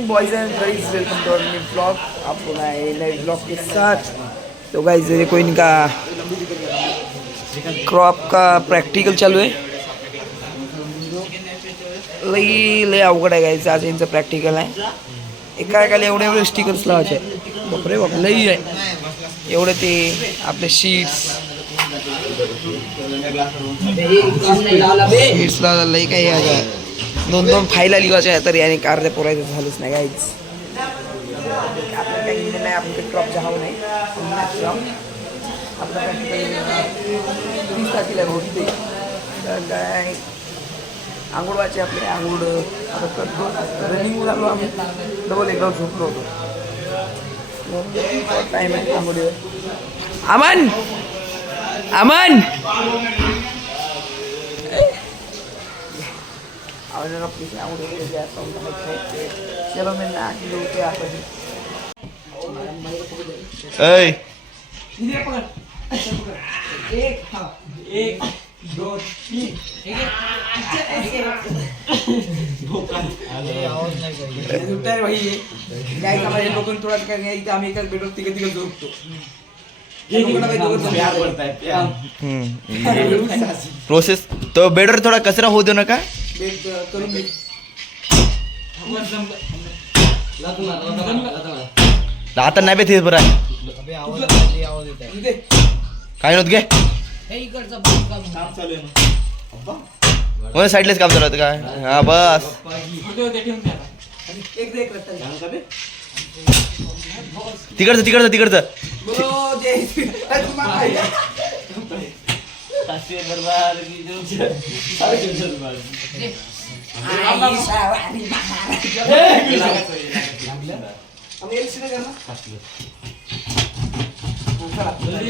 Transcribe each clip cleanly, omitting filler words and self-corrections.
Morning boys and girls, welcome to new blog. आपको नए नए ब्लॉग के साथ। तो गाइस देखो इनका क्रॉप का प्रॅक्टिकल चालू आहे। लई अवघड आहे गाइस, आज यांचं प्रॅक्टिकल आहे। एका एकाला एवढे स्टिकर्स लावायचे आहे। बापरे बाप, लई आहे एवढे ते आपले शीट्स लावला लई काही आहे। दोन फायला लिवायच्या आहे, तर याने कार्य पोरायचं झालंच नाही गाईच। आपलं काही नाही, आपण काही क्रॉप हवं नाही। आपलं प्रॅक्टिकल 30 तारखेला होते, तर काय आंघोळ वाचे आपले आंघोळ आता करतो। रनिंग झालो आम्ही, डबल एकदा झोपलो होतो। टाईम आहे आंघोळीवर। अमन अमन चलो मैं ना के आता हूँ। एक दो तीन थोड़ा आम्ही एकाच बेडवर तिघ झोपतो। प्रोसेस तो बेडवर थोडा कचरा होऊ देऊ नका। बेड करून घे। आता नाही बेत बरं काय नव्हत घे मला साईडलाच काम चालू होतं काय। हा बस तिकडचं तिकडचं तिकडचं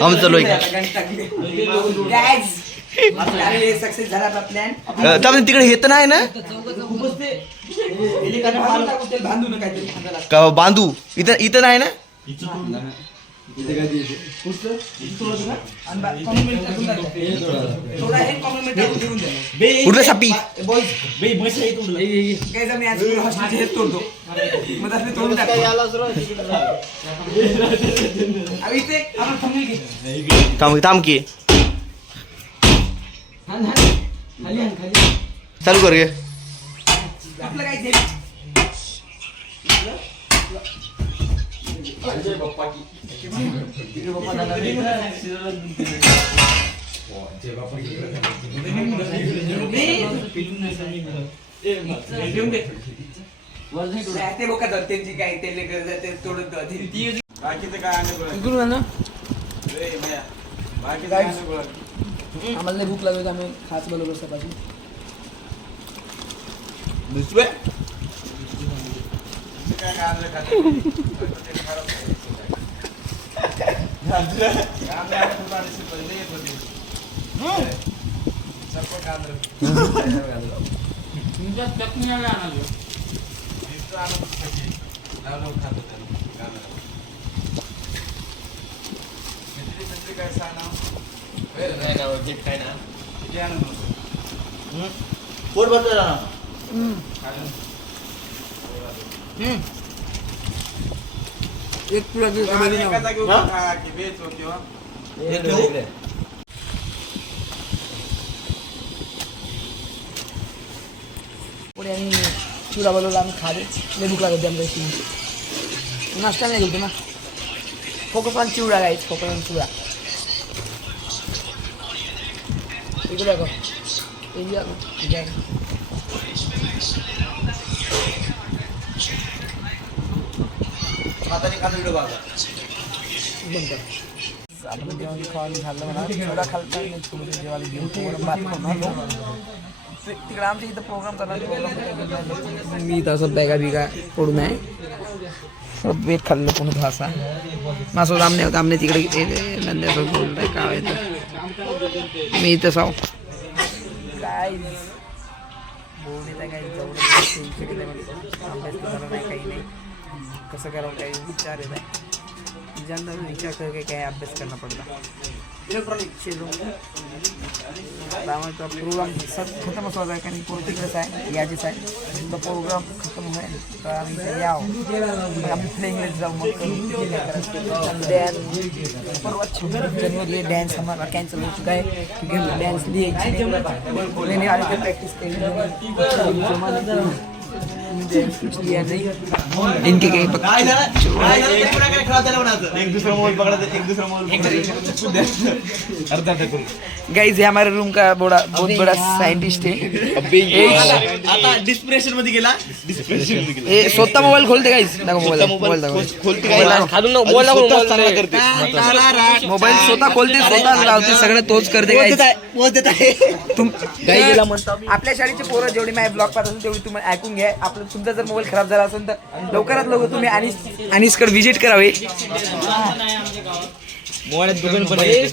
हम चलो सक्सेस झाला आपला प्लॅन। तिकडे येत नाही ना का बांधू इथं इथं नाही ना। उडलं सापी थांब की चालू कर गे। आम्हाला भूक लागली, आम्ही खास बरोबर सकाळी पोट भरतो ना। एक पुरा चुरा बनवला आम्ही खाले। लय भूक लागत आमच्या नाश्ता नाही घेतो ना। खोकपान चिवडा गायच, खोकपान चिवडा इकडे बघ इंडिया आपलं जेवण खावणी खाल्लं म्हणा, चिवडा खालता थोडंसं जेवायला घेऊन तिकडे आमच्या इथं प्रोग्राम चालला। मी तसं बॅगा बिगा पडून आहे वेट खाल्लं कोणी भाषा माझं आमने होतं। आमने तिकडे नंद्याचं बोलताय का येतं मी इथं साव काय बोलणे तर काही जवळ अभ्यास करायला नाही, काही नाही कसं करावं काही विचार येत आहे। ज्यांना विचार कर काय अभ्यास करना पडता। प्रोग्राम सब खत्म होता है कारण पोरं तिकडेच आहे याचीच आहे तो प्रोग्राम खतम होईल तर आम्ही इथे याव आम्ही प्लेइंगला जाऊ मग परवा 26 जनवरी डांस हमारा कैंसिल हो चुका है क्योंकि हम डांस लिए मैंने आज तक प्रैक्टिस करी कुछ लिया नहीं इनके एक दूसरा मोबाइल पकड़ा एक दूसरा मोबाइल गाइस ये हमारे रूम का बहुत बड़ा साइंटिस्ट है आता डिस्प्रेशन मध्ये गेला ये स्वतः मोबाईल खोलते गाइस दाखव मोबाईल खोलते काय खालून मोबाईल करते मोबाईल स्वतः खोलते स्वतः लावते सगळं तोच करते गाइस तुम आपल्या शाळेचे पोरं जेवढी माझे ब्लॉग पाहत असेल तेवढी तुम्ही ऐकून घ्या आपलं तुमचा जर मोबाईल खराब झाला असेल तर लवकरात लवकर तुम्ही अनिसकडे विजिट करावे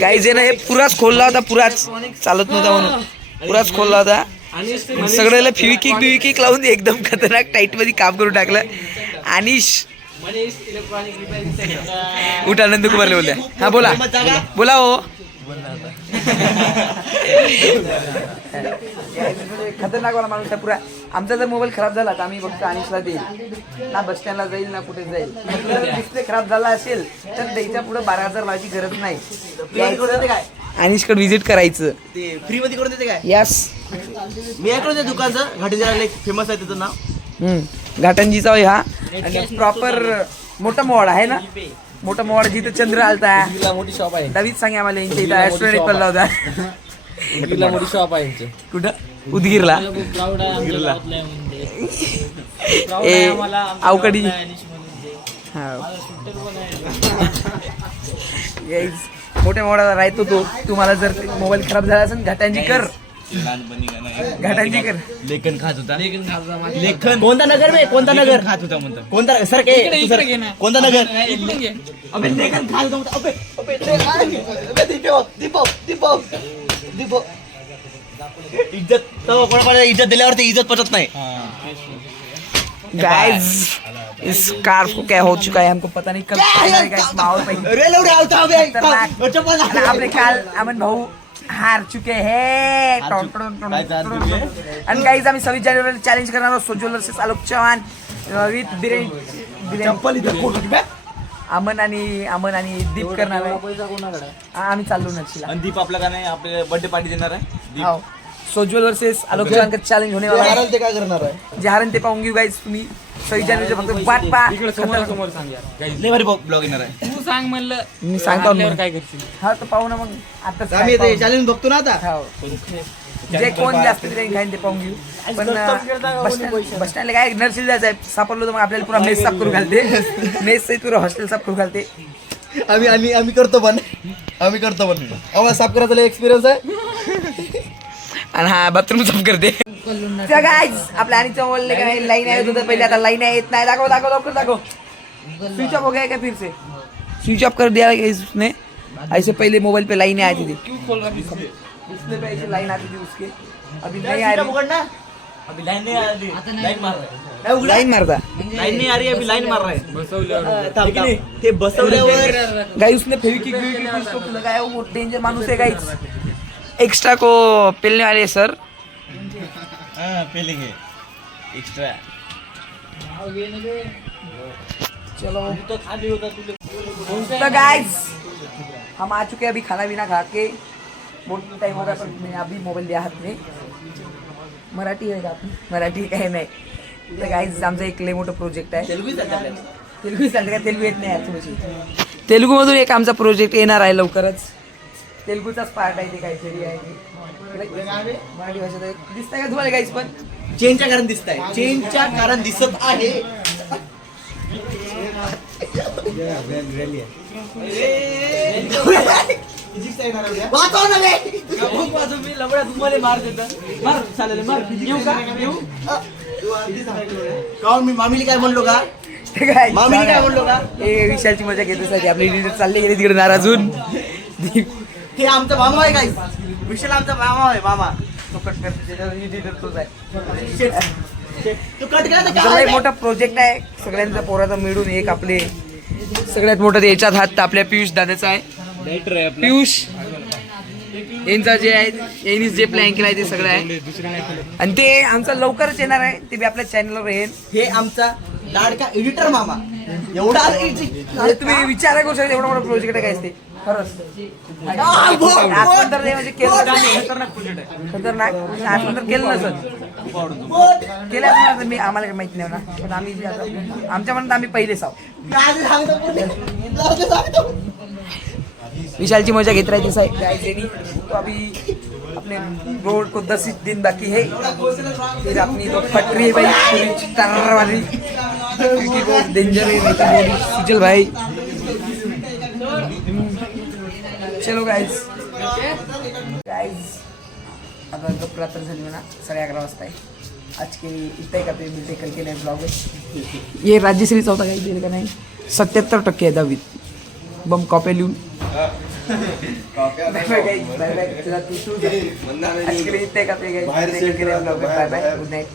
गाईज ना हे पुराच खोलला होता पुराच चालत नव्हता म्हणून पुराच खोलला होता सगळ्याला फिविकिक लावून एकदम खतरनाक टाईट मध्ये काम करून टाकलं अनिश उठ आनंद कुमारले बोलल्या हा बोला हो खतरनाक वाला माणूस आहे पुरा आमचा जर मोबाईल खराब झाला तर आम्ही फक्त अनिशला देईल ना बस स्टँडला जाईल ना कुठे जाईल डिस्प्ले खराब झाला असेल तर द्यायच्या पुढे 12,000 लावायची गरज नाही अनिशकडे विजिट करायचं ते फ्री मध्ये करून देते काय यस मी ऐकलं ते दुकानचं घाटीच्या फेमस आहे त्याचं नाव घाटंजीचा होय हा आणि प्रॉपर मोठा मोवाडा आहे ना मोठा मोवाडा जिथे चंद्र आलता मोठी शॉप आहे दवीत सांगे आम्हाला यांच्या इथं रेस्टॉरंट पडला होता उदगीरला मोठी शॉप आहे यांची कुठं उदगीरला अवकडी मोठ्या मोठा राहतो तो तुम्हाला जर मोबाईल खराब झाला असेल घाटांची कर घाटांची कर लेखन खात होता लेखन कोणता नगर में कोणता नगर खात होता म्हणता कोणता सर कोणता नगर अबे लेखन खात होता अबे दीपक इज्जत तो कोणाला इज्जत दिल्यावर ते इज्जत पटत नाही गाइस इस कार को क्या हो चुका है हमको पता नहीं कल माहौल आपने काल अमन भाऊ हार चुके हैं आणि गाइस आम्ही 26 जानेवारीला चॅलेंज करणार आहोत सोज्वल वर्सेस आलोक चव्हाण विथ बिरेन अमन आणि दीप करणार आहे आम्ही चाललो नक्षीला आणि दीप आपला का नाही आपले बर्थडे पार्टी देणार आहे सोज्वल वर्सेस आलोक चव्हाण का चॅलेंज होने वाला है ते काय करणार आहे जे हारण ते पाहून घेऊ गाइस तुम्ही 26 जानेवारीचे फक्त वाट पहा लय भारी ब्लॉग येणार आहे तू सांग म्हणलं मी सांगतो काय करशील हा तर पाहू ना मग आता आम्ही ते चॅलेंज बघतो ना आता जे कोण जास्त खाईन ते पाहून घेऊ पण बस स्टँडला काय नर्सिंग जायचं आहे सापडलो तर मग आपल्याला पुरा मेस साफ करू घालते मेस सहित पुरा हॉस्टेल साफ करू घालते आम्ही करतो पण आम्हाला साफ करायचा एक्सपिरियन्स आहे आणि हा बाथरूम साफ करते गाइस आपल्या आणि बोलले का लाईन येत होतं पहिले आता लाईन येत नाही दाखव स्विच ऑफ हो गया क्या फिर से स्विच ऑफ कर दिया इसने ऐसे पहले मोबाइल पे लाइन आती थी डिस्प्ले पे ऐसे लाइन आती थी उसके अभी नहीं आ रही अभी लाइन नहीं आ रही लाइन मार रहा है लाइन मारता लाइन नहीं आ रही अभी लाइन मार रहा है ते बसवल्यावर गाइस उसने फेविक्विक इसको लगाया वो डेंजर मानुस है गाइस एक्स्ट्रा को पेलने वाले सर पेलिंग है एक्स्ट्रा चलो तो खाली होता तो गाइस हम आ चुके हैं अभी खाना पीना खा के बहुत टाइम हो गया पर मैंने अभी मोबाइल दिया हाथ में मराठी आहे का मराठी काय नाही तर गाइस आमचा एक लय मोठा प्रोजेक्ट आहे तेलुगू चालतं का तेलुगू येत नाही थोडीशी तेलुगूमधून एक आमचा प्रोजेक्ट येणार आहे लवकरच तेलुगूचाच पार्ट आहे ते काहीतरी आहे मराठी भाषेत दिसतंय का तुम्हाला गाइस पण चेंजच्या कारण दिसत आहे मी मामीला काय म्हणलो का विशालची मजा घेण्यासाठी आपले एडिटर चालले गेले तिकडे नाराजून हे आमचा मामा आहे काय विशाल आमचा मामा आहे मामा तो कट करतो एडिटर तोच आहे तू कट केला मोठा प्रोजेक्ट आहे सगळ्यांचा पोराचा मिळून एक आपले सगळ्यात मोठा याच्यात हात आपल्या पियुष दादाचा आहे पियुष यांचं जे आहे यांनी जे प्लॅन केलं आहे ते सगळं आहे आणि ते आमचं लवकरच येणार आहे ते बी आपल्या चॅनलवर येईल. हे आमचा लाडका एडिटर मामा एवढा आणि तुम्ही विचार करू शकता एवढा मोठा प्रोजेक्ट आहे काय असते खरंच आपण तर म्हणजे केलं खतरनाक आपण तर केलं नसत केलं असं मी आम्हाला काही माहिती नाही ना पण आम्ही जे आता आमच्या मनात आम्ही पहिलेच आहोत. विशाल जी मजा घेत रही थी तो अभी अपने रोड को 10 दिन बाकी है फिर अपनी तो फटरी है भाई पूरी चित्तर वाली क्योंकि बहुत डेंजर है नहीं तो बॉडी सुजल भाई. चलो गाइस आता गप्प रात्र झाली म्हणा 11:30 वाजता आहे. आज के इतना ही काफी मिलते कल के नए ब्लॉग में. ये राज्यश्री चौथा काही दिले का नाही 77% आहे 10वीत बम कॉपे लिहून बाय बाय गुड नाईट.